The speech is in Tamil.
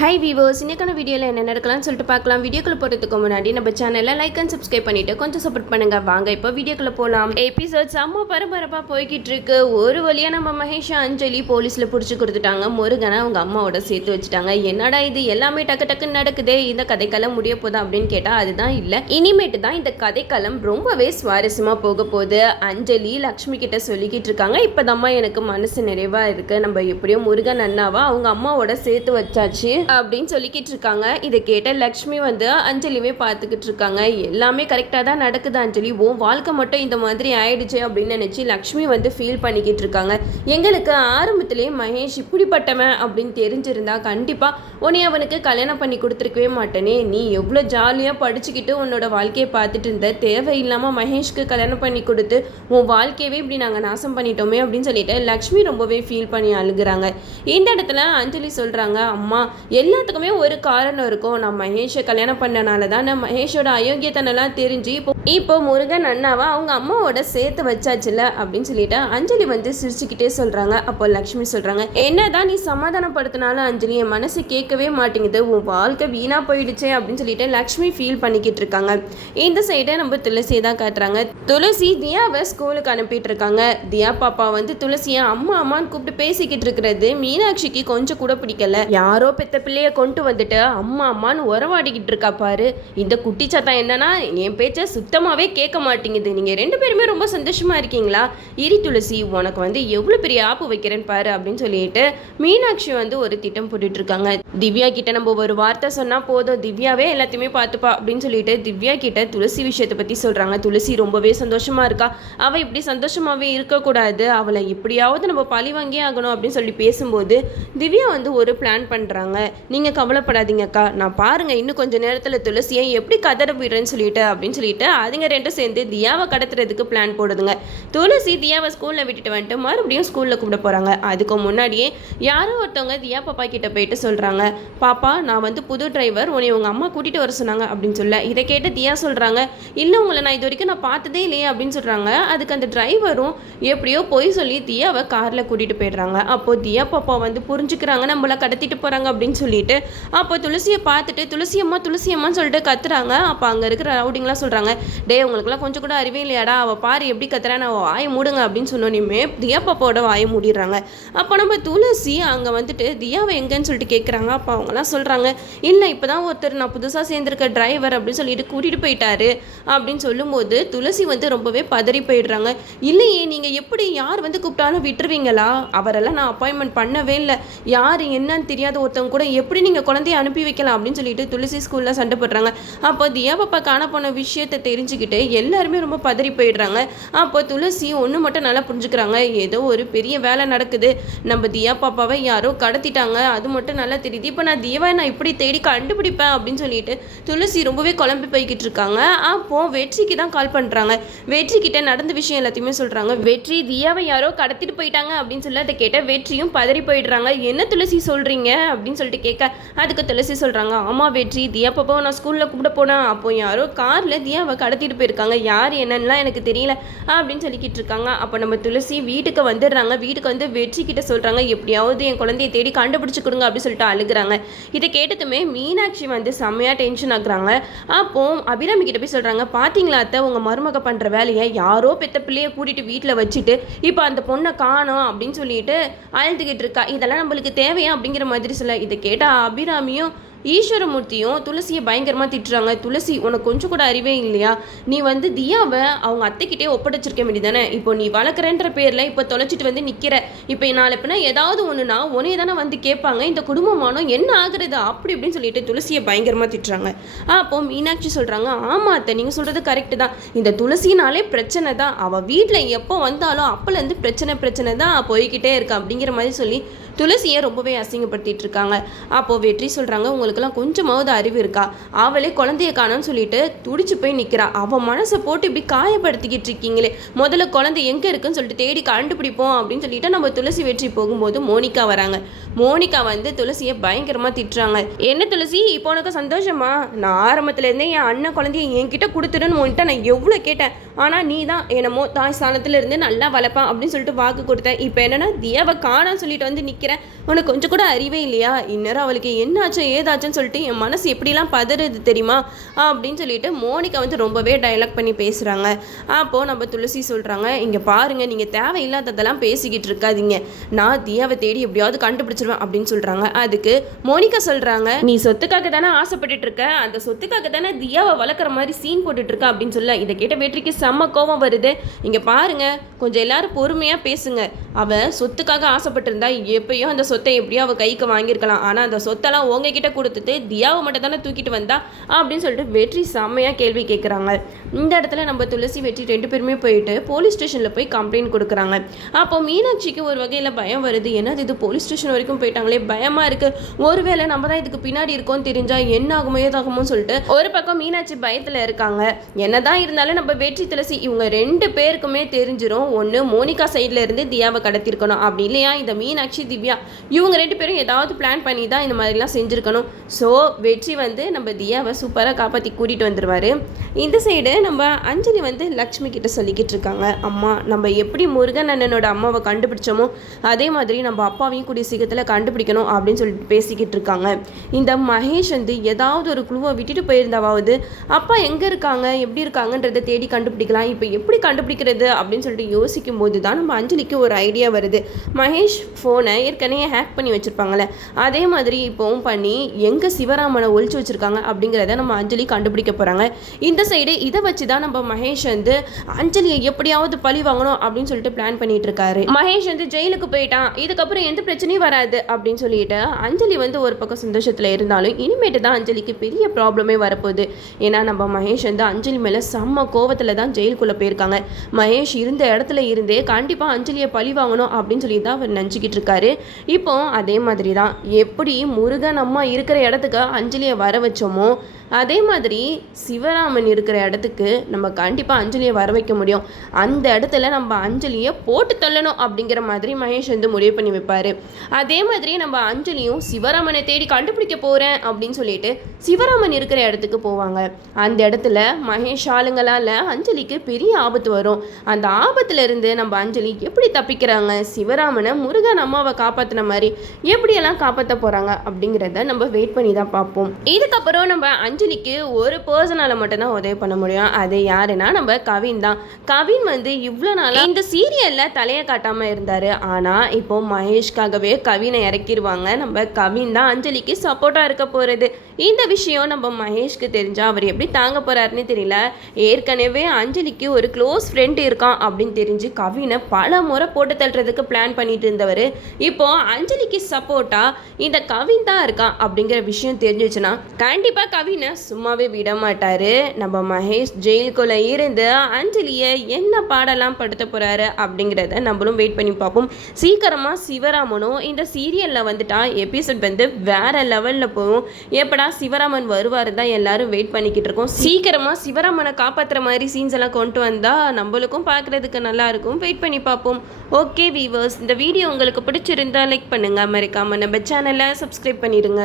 ஹை வீவர்ஸ் சின்னக்கான வீடியோவில் என்ன நடக்கலாம்னு சொல்லிட்டு பார்க்கலாம். வீடியோக்குள்ள போகிறதுக்கு முன்னாடி நம்ம சேனலை லைக் அண்ட் சப்ஸ்கிரைப் பண்ணிட்டு கொஞ்சம் சப்போர்ட் பண்ணுங்கள் வாங்க இப்போ வீடியோக்குள்ள போகலாம் எபிசோட் செம்ம பரபரப்பாக போய்கிட்டு இருக்கு. ஒரு வழியாக நம்ம மகேஷ் அஞ்சலி போலீஸில் பிடிச்சி கொடுத்துட்டாங்க. முருகனை அவங்க அம்மாவோட சேர்த்து வச்சுட்டாங்க. என்னடா இது? எல்லாமே டக்கு டக்குன்னு நடக்குதே. இந்த கதைக்களம் முடிய போதா அப்படின்னு கேட்டால் அதுதான் இல்லை. இனிமேட்டு தான் இந்த கதைக்களம் ரொம்பவே சுவாரஸ்யமாக போக போகுது. அஞ்சலி லக்ஷ்மி கிட்ட சொல்லிக்கிட்டு இருக்காங்க. இப்போதாம்மா எனக்கு மனசு நிறைவாக இருக்குது நம்ம எப்படியோ முருகன் அண்ணாவா அவங்க அம்மாவோட சேர்த்து வச்சாச்சு. அப்படின்னு சொல்லிக்கிட்டு இருக்காங்க. இதை கேட்ட லக்ஷ்மி வந்து அஞ்சலியுமே பார்த்துக்கிட்டு இருக்காங்க. எல்லாமே கரெக்டாக தான் நடக்குது அஞ்சலி. ஓ வாழ்க்கை மட்டும் இந்த மாதிரி ஆயிடுச்சு அப்படின்னு நினச்சி லக்ஷ்மி வந்து ஃபீல் பண்ணிக்கிட்டு இருக்காங்க. எங்களுக்கு ஆரம்பத்திலே மகேஷ் இப்படிப்பட்டவன் அப்படின்னு தெரிஞ்சிருந்தா கண்டிப்பாக உன்னை அவனுக்கு கல்யாணம் பண்ணி கொடுத்துருக்கவே மாட்டேனே. நீ எவ்வளோ ஜாலியாக படிச்சுக்கிட்டு உன்னோட வாழ்க்கையை பார்த்துட்டு இருந்த. தேவையில்லாமல் மகேஷ்க்கு கல்யாணம் பண்ணி கொடுத்து உன் வாழ்க்கையவே இப்படி நாங்கள் நாசம் பண்ணிட்டோமே அப்படின்னு சொல்லிட்டு லக்ஷ்மி ரொம்பவே ஃபீல் பண்ணி அழுகுறாங்க. இந்த இடத்துல அஞ்சலி சொல்கிறாங்க அம்மா எல்லாத்துக்குமே ஒரு காரணம் இருக்கும். நான் மகேஷை கல்யாணம் பண்ணனால தான் நான் மகேஷோட அயோக்கியத்தனெல்லாம் தெரிஞ்சு இப்போ இப்போ முருகன் அண்ணாவை அவங்க அம்மாவோட சேர்த்து வச்சாச்சுல அப்படின்னு சொல்லிட்டு அஞ்சலி வந்து சிரிச்சுக்கிட்டே சொல்கிறாங்க அப்போ லக்ஷ்மி சொல்கிறாங்க என்னதான் நீ சமாதானப்படுத்தினாலும் அஞ்சலி என் மனசு கேட்கவே மாட்டேங்குது. உன் வாழ்க்கை வீணாக போயிடுச்சே அப்படின்னு சொல்லிட்டு லக்ஷ்மி ஃபீல் பண்ணிக்கிட்டு இருக்காங்க. இந்த சைடை நம்ம துளசியை தான் காட்டுறாங்க. துளசி தியாவை ஸ்கூலுக்கு அனுப்பிட்டு இருக்காங்க. தியா பாப்பா வந்து துளசியை அம்மா அம்மான்னு கூப்பிட்டு பேசிக்கிட்டு இருக்கிறது மீனாட்சிக்கு கொஞ்சம் கூட பிடிக்கல. யாரோ பெத்த பிள்ளைய கொண்டு வந்துட்டு அம்மா அம்மான்னு உறவாடிக்கிட்டு இருக்கா பாரு. இந்த குட்டி சத்தம் என்னன்னா என் பேச்சை சுத்தமாகவே கேட்க மாட்டேங்குது. நீங்கள் ரெண்டு பேருமே ரொம்ப சந்தோஷமா இருக்கீங்களா? இரி துளசி உனக்கு வந்து எவ்வளோ பெரிய ஆப்பு வைக்கிறேன்னு பாரு அப்படின்னு சொல்லிட்டு மீனாட்சி வந்து ஒரு திட்டம் போட்டுட்டு இருக்காங்க. திவ்யா கிட்ட நம்ம ஒரு வார்த்தை சொன்னால் போதும். திவ்யாவே எல்லாத்தையுமே பார்த்துப்பா அப்படின்னு சொல்லிட்டு திவ்யா கிட்ட துளசி விஷயத்தை பற்றி சொல்கிறாங்க துளசி ரொம்பவே சந்தோஷமா இருக்கா. அவள் இப்படி சந்தோஷமாகவே இருக்கக்கூடாது. அவளை எப்படியாவது நம்ம பழி வாங்கியே ஆகணும் அப்படின்னு சொல்லி பேசும்போது திவ்யா வந்து ஒரு பிளான் பண்ணுறாங்க நீங்கள் கவலைப்படாதீங்கக்கா. நான் பாருங்க இன்னும் கொஞ்சம் நேரத்தில் துளசியை எப்படி கதற விடுறேன்னு சொல்லிட்டு அப்படின்னு சொல்லிட்டு அதுங்க ரெண்டும் சேர்ந்து தியாவை கடத்துறதுக்கு பிளான் போடுதுங்க. துளசி தியாவை ஸ்கூலில் விட்டுட்டு வந்துட்டு மறுபடியும் ஸ்கூலில் கூப்பிட போகிறாங்க அதுக்கு முன்னாடியே யாரோ ஒருத்தவங்க தியா பாப்பா கிட்ட போயிட்டு சொல்கிறாங்க பாப்பா நான் வந்து புது டிரைவர் உன்னை உங்கள் அம்மா கூட்டிகிட்டு வர சொன்னாங்க அப்படின்னு சொல்ல. இதை கேட்டு தியா சொல்கிறாங்க இல்லை உங்களை நான் இது வரைக்கும் நான் பார்த்ததே இல்லையே அப்படின்னு சொல்கிறாங்க அதுக்கு அந்த டிரைவரும் எப்படியோ போய் சொல்லி தியாவை காரில் கூட்டிகிட்டு போயிடுறாங்க. அப்போது தியா பாப்பா வந்து புரிஞ்சுக்கிறாங்க நம்மளை கடத்திட்டு போகிறாங்க அப்படின்னு சொல்லி சொல்லிட்டு அப்போ துளசியை பார்த்துட்டு துளசியம்மா துளசியம்மான்னு சொல்லிட்டு கத்துறாங்க. அப்போ அங்கே இருக்கிற ரவுடிங்லாம் சொல்கிறாங்க டே உங்களுக்குலாம் கொஞ்சம் கூட அறிவே இல்லையாடா அவள் பாரு எப்படி கத்துறான்னு அவள் வாயை மூடுங்க அப்படின்னு சொன்னோன்னே தியா பாப்பாவோட வாயை மூடிடுறாங்க. அப்போ நம்ம துளசி அங்கே வந்துட்டு தியாவை எங்கன்னு சொல்லிட்டு கேட்குறாங்க அப்போ அவங்களாம் சொல்கிறாங்க இல்லை இப்போ தான் ஒருத்தர் நான் புதுசாக சேர்ந்துருக்க டிரைவர் அப்படின்னு சொல்லிட்டு கூட்டிகிட்டு போயிட்டாரு அப்படின்னு சொல்லும்போது துளசி வந்து ரொம்பவே பதறி போயிடுறாங்க. இல்லையே நீங்கள் எப்படி யார் வந்து கூப்பிட்டாலும் விட்டுருவீங்களா? அவரெல்லாம் நான் அப்பாயின்மெண்ட் பண்ணவே இல்லை. யார் என்னன்னு தெரியாத ஒருத்தவங்க கூட எப்படி நீங்கள் குழந்தைய அனுப்பி வைக்கலாம் அப்படின்னு சொல்லிட்டு துளசி ஸ்கூலில் சண்டை போடுறாங்க. அப்போ தியா பாப்பா காண போன விஷயத்தை தெரிஞ்சுக்கிட்டு எல்லாருமே ரொம்ப பதறி போயிடுறாங்க. அப்போ துளசி ஒன்று மட்டும் நல்லா புரிஞ்சுக்கிறாங்க. ஏதோ ஒரு பெரிய வேலை நடக்குது. நம்ம தியா பாப்பாவை யாரோ கடத்திட்டாங்க. அது மட்டும் நல்லா தெரியுது. இப்போ நான் தியாவை நான் இப்படி தேடி கண்டுபிடிப்பேன் அப்படின்னு சொல்லிட்டு துளசி ரொம்பவே குழம்பி போய்கிட்டு இருக்காங்க. அப்போ வெற்றிக்கு தான் கால் பண்ணுறாங்க வெற்றி கிட்ட நடந்த விஷயம் எல்லாத்தையுமே சொல்கிறாங்க வெற்றி தியாவை யாரோ கடத்திட்டு போயிட்டாங்க அப்படின்னு சொல்லி அதை கேட்டால் வெற்றியும் பதறி போயிடுறாங்க. என்ன துளசி சொல்கிறீங்க அப்படின்னு சொல்லிட்டு கேட்க அதுக்கு துளசி சொல்கிறாங்க ஆமாம் வெற்றி தியா பாப்பாவை நான் ஸ்கூலில் கூப்பிட போனேன் அப்போ யாரோ காரில் தியாவை கடத்திட்டு போயிருக்காங்க யார் என்னன்னுலாம் எனக்கு தெரியல அப்படின்னு சொல்லிக்கிட்டு இருக்காங்க. அப்போ நம்ம துளசி வீட்டுக்கு வந்துடுறாங்க வீட்டுக்கு வந்து வெற்றி கிட்ட சொல்கிறாங்க எப்படியாவது என் குழந்தைய தேடி கண்டுபிடிச்சு கொடுங்க அப்படின்னு சொல்லிட்டு அழுகுறாங்க. இதை கேட்டதுமே மீனாட்சி வந்து செம்மையாக டென்ஷன் ஆகுறாங்க. அப்போ அபிராமி கிட்ட போய் சொல்கிறாங்க பார்த்தீங்களா அத்தை உங்கள் மருமக பண்ணுற வேலையை யாரோ பெத்த பிள்ளையை கூட்டிகிட்டு வீட்டில் வச்சுட்டு இப்போ அந்த பொண்ணை காணோம் அப்படின்னு சொல்லிட்டு அழுதுகிட்டு இருக்கா. இதெல்லாம் நம்மளுக்கு தேவையா அப்படிங்கிற மாதிரி சொல்ல இதை கேட்டால் அபிராமியும் ஈஸ்வரமூர்த்தியும் துளசியை பயங்கரமாக திட்டுறாங்க. துளசி உனக்கு கொஞ்சம் கூட அறிவே இல்லையா? நீ வந்து தியாவை அவங்க அத்தைக்கிட்டே ஒப்படைச்சிருக்க வேண்டியதானே இப்போ நீ வளர்க்குறேன்ற பேரில் இப்போ தொலைச்சிட்டு வந்து நிற்கிற இப்போ நாளை பின்னா ஏதாவது ஒன்றுனா உனையே தானே வந்து கேட்பாங்க. இந்த குடும்பமானோ என்ன ஆகுறது? அப்படி இப்படின்னு சொல்லிட்டு துளசியை பயங்கரமாக திட்டுறாங்க. அப்போ மீனாட்சி சொல்கிறாங்க ஆமா அத்தை நீங்கள் சொல்கிறது கரெக்டு தான். இந்த துளசினாலே பிரச்சனை தான். அவள் வீட்டில் எப்போ வந்தாலும் அப்போலேருந்து பிரச்சனை பிரச்சனை தான் போய்கிட்டே இருக்கா. அப்படிங்கிற மாதிரி சொல்லி துளசியை ரொம்பவே அசிங்கப்படுத்திட்டு இருக்காங்க அப்போது வெற்றி சொல்கிறாங்க உங்களுக்கெல்லாம் கொஞ்சமாவது அறிவு இருக்கா? அவளே குழந்தைய காணான்னு சொல்லிட்டு துடிச்சு போய் நிற்கிறா அவள் மனசை போட்டு இப்படி காயப்படுத்திக்கிட்டு இருக்கீங்களே முதல்ல குழந்தை எங்கே இருக்குன்னு சொல்லிட்டு தேடி கண்டுபிடிப்போம் அப்படின்னு சொல்லிட்டு நம்ம துளசி வெற்றி போகும்போது மோனிகா வராங்க. மோனிகா வந்து துளசியை பயங்கரமாக திட்டுறாங்க. என்ன துளசி இப்போ உனக்கு சந்தோஷமா? நான் ஆரம்பத்துலேருந்தே என் அண்ணன் குழந்தைய என்கிட்ட கொடுத்துருன்னு உன்கிட்ட நான் எவ்வளோ கேட்டேன். ஆனால் நீ தான் என்னமோ தாய் ஸ்தானத்துல இருந்து நல்லா வளர்ப்பான் அப்படின்னு சொல்லிட்டு வாக்கு கொடுத்தேன். இப்போ என்னன்னா தியாவை காணான்னு சொல்லிட்டு வந்து நிற்கிற நினைக்கிறேன். உனக்கு கொஞ்சம் கூட அறிவே இல்லையா? இந்நேரம் அவளுக்கு என்னாச்சு ஏதாச்சுன்னு சொல்லிட்டு என் மனசு எப்படிலாம் பதறுது தெரியுமா? அப்படின்னு சொல்லிட்டு மோனிகா வந்து ரொம்பவே டைலாக் பண்ணி பேசுகிறாங்க அப்போது நம்ம துளசி சொல்கிறாங்க இங்கே பாருங்கள் நீங்கள் தேவையில்லாததெல்லாம் பேசிக்கிட்டு இருக்காதீங்க. நான் தியாவை தேடி எப்படியாவது கண்டுபிடிச்சிருவேன் அப்படின்னு சொல்கிறாங்க அதுக்கு மோனிகா சொல்கிறாங்க நீ சொத்துக்காக தானே ஆசைப்பட்டுட்டு இருக்க? அந்த சொத்துக்காக தானே தியாவை வளர்க்குற மாதிரி சீன் போட்டுட்டு இருக்க? அப்படின்னு சொல்ல இதை கேட்ட வெற்றிக்கு செம்ம கோவம் வருது. இங்கே பாருங்க கொஞ்சம் எல்லாரும் பொறுமையாக பேசுங்க. அவள் சொத்துக்காக ஆசைப்பட்டிருந்தா எப்பயோ அந்த சொத்தை எப்படியோ அவள் கைக்கு வாங்கியிருக்கலாம். ஆனால் அந்த சொத்தெல்லாம் உங்ககிட்ட கொடுத்துட்டு தியாவை மட்டும் தானே தூக்கிட்டு வந்தா அப்படின்னு சொல்லிட்டு வெற்றி செம்மையாக கேள்வி கேட்குறாங்க இந்த இடத்துல நம்ம துளசி வெற்றி ரெண்டு பேருமே போயிட்டு போலீஸ் ஸ்டேஷனில் போய் கம்ப்ளைண்ட் கொடுக்குறாங்க. அப்போ மீனாட்சிக்கு ஒரு வகையில் பயம் வருது. என்னது இது? போலீஸ் ஸ்டேஷன் வரைக்கும் போயிட்டாங்களே பயமாக இருக்குது ஒருவேளை நம்ம தான் இதுக்கு பின்னாடி இருக்கோம்னு தெரிஞ்சால் என்ன ஆகுமோ ஏதாகுமோ சொல்லிட்டு ஒரு பக்கம் மீனாட்சி பயத்தில் இருக்காங்க. என்னதான் இருந்தாலும் நம்ம வெற்றி துளசி இவங்க ரெண்டு பேருக்குமே தெரிஞ்சிடும் ஒன்று மோனிகா சைடில் இருந்து தியாவை கடத்திருக்கணும் அப்படி இல்லையா? இந்த மீனாட்சி திவ்யா இவங்க ரெண்டு பேரும் ஏதாவது பிளான் பண்ணி தான் இந்த மாதிரிலாம் செஞ்சுருக்கணும். ஸோ வெற்றி வந்து நம்ம தியாவை சூப்பராக காப்பாற்றி கூட்டிகிட்டு வந்துடுவார் இந்த சைடு நம்ம அஞ்சலி வந்து லக்ஷ்மி கிட்ட சொல்லிக்கிட்டு இருக்காங்க. அம்மா நம்ம எப்படி முருகன் அண்ணனோட அம்மாவை கண்டுபிடிச்சோமோ அதே மாதிரி நம்ம அப்பாவையும் கூடிய சீக்கிரத்தில் கண்டுபிடிக்கணும் அப்படின்னு சொல்லிட்டு பேசிக்கிட்டு இருக்காங்க. இந்த மகேஷ் வந்து ஏதாவது ஒரு குழுவை விட்டுட்டு போயிருந்தாவது அப்பா எங்கே இருக்காங்க? எப்படி இருக்காங்கன்றதை தேடி கண்டுபிடிக்கலாம். இப்போ எப்படி கண்டுபிடிக்கிறது? அப்படின்னு சொல்லிட்டு யோசிக்கும் போது தான் நம்ம அஞ்சலிக்கு ஒரு ஐடியா வருது. மகேஷ் ஃபோனை ஏற்கனவே ஹேக் பண்ணி வச்சுருப்பாங்களே அதே மாதிரி இப்போவும் பண்ணி எங்கே சிவராமனை ஒழிச்சு வச்சுருக்காங்க அப்படிங்கிறத நம்ம அஞ்சலி கண்டுபிடிக்க போகிறாங்க இந்த சைடு இதை வச்சு தான் நம்ம மகேஷ் வந்து அஞ்சலியை எப்படியாவது பழி வாங்கணும் அப்படின்னு சொல்லிட்டு பிளான் பண்ணிட்டு இருக்காரு. மகேஷ் வந்து ஜெயிலுக்கு போயிட்டான். இதுக்கப்புறம் எந்த பிரச்சனையும் வராது அப்படின்னு சொல்லிட்டு அஞ்சலி வந்து ஒரு பக்கம் சந்தோஷத்தில் இருந்தாலும் இனிமேட்டு தான் அஞ்சலிக்கு பெரிய ப்ராப்ளமே வரப்போகுது. ஏன்னா நம்ம மகேஷ் வந்து அஞ்சலி மேலே செம்ம கோவத்தில் தான் ஜெயிலுக்குள்ளே போயிருக்காங்க. மகேஷ் இருந்த இடத்துல இருந்தே கண்டிப்பாக அஞ்சலியை பழி வாங்கணும் அப்படின்னு சொல்லி தான் அவர் நினச்சிக்கிட்டு இருக்காரு. இப்போ அதே மாதிரி தான் எப்படி முருகன் அம்மா இருக்கிற இடத்துக்கு அஞ்சலியை வர வச்சோமோ அதே மாதிரி சிவராமன் இருக்கிற இடத்துக்கு நம்ம கண்டிப்பாக அஞ்சலியை வர வைக்க முடியும். அந்த இடத்துல நம்ம அஞ்சலியை போட்டு தள்ளணும் அப்படிங்கிற மாதிரி மகேஷ் வந்து முடிவு பண்ணி வைப்பார். அதே மாதிரி நம்ம அஞ்சலியும் சிவராமனை தேடி கண்டுபிடிக்க போகிறேன் அப்படின்னு சொல்லிட்டு சிவராமன் இருக்கிற இடத்துக்கு போவாங்க. அந்த இடத்துல மகேஷ் ஆளுங்களால் அஞ்சலிக்கு பெரிய ஆபத்து வரும். அந்த ஆபத்துலேருந்து நம்ம அஞ்சலி எப்படி தப்பிக்கிறாங்க? சிவராமனை முருகன் அம்மாவை காப்பாற்றின மாதிரி எப்படியெல்லாம் காப்பாற்ற போகிறாங்க அப்படிங்கிறத நம்ம வெயிட் பண்ணி தான் பார்ப்போம். இதுக்கப்புறம் நம்ம அஞ்சலிக்கு ஒரு பர்சனால் மட்டும்தான் உதவி பண்ண முடியும். அது யாருன்னா நம்ம கவின் தான். கவின் வந்து இவ்வளோ நாளாக இந்த சீரியலில் தலையை காட்டாமல் இருந்தார். ஆனால் இப்போ மகேஷ்காகவே கவினை இறக்கிடுவாங்க நம்ம கவின் தான் அஞ்சலிக்கு சப்போர்ட்டாக இருக்க போகிறது இந்த விஷயம் நம்ம மகேஷ்க்கு தெரிஞ்சால் அவர் எப்படி தாங்க போகிறாருன்னு தெரியல. ஏற்கனவே அஞ்சலிக்கு ஒரு க்ளோஸ் ஃப்ரெண்ட் இருக்கான் அப்படின்னு தெரிஞ்சு கவினை பல முறை போட்டு தள்ளுறதுக்கு பிளான் பண்ணிட்டு இருந்தவர். இப்போ அஞ்சலிக்கு சப்போர்ட்டாக இந்த கவின் தான் இருக்கான் அப்படிங்கிற விஷயம் தெரிஞ்சிச்சுன்னா கண்டிப்பாக கவினை சும்மாவே விட மாட்டார். நம்ம மகேஷ் ஜெயிலுக்குள்ளே இருந்து அஞ்சலியை என்ன பாடலாம் படுத்த போகிறாரு அப்படிங்கிறத நம்மளும் வெயிட் பண்ணி பார்ப்போம். சீக்கிரமாக சிவராமனும் இந்த சீரியலில் வந்துட்டா எபிசோட் வந்து வேற லெவலில் போகும். எப்படா சிவராமன் வருவார் தான் எல்லாரும் வெயிட் பண்ணிக்கிட்டு இருக்கோம். சீக்கிரமாக சிவராமனை காப்பாற்றுற மாதிரி சீன்ஸ் எல்லாம் கொண்டு வந்தால் நம்மளுக்கும் பார்க்குறதுக்கு நல்லா இருக்கும். வெயிட் பண்ணி பார்ப்போம். ஓகே வீவர்ஸ் இந்த வீடியோ உங்களுக்கு பிடிச்சிருந்தா லைக் பண்ணுங்கள் மறக்காமல் நம்ம சேனலை சப்ஸ்கிரைப் பண்ணிடுங்க.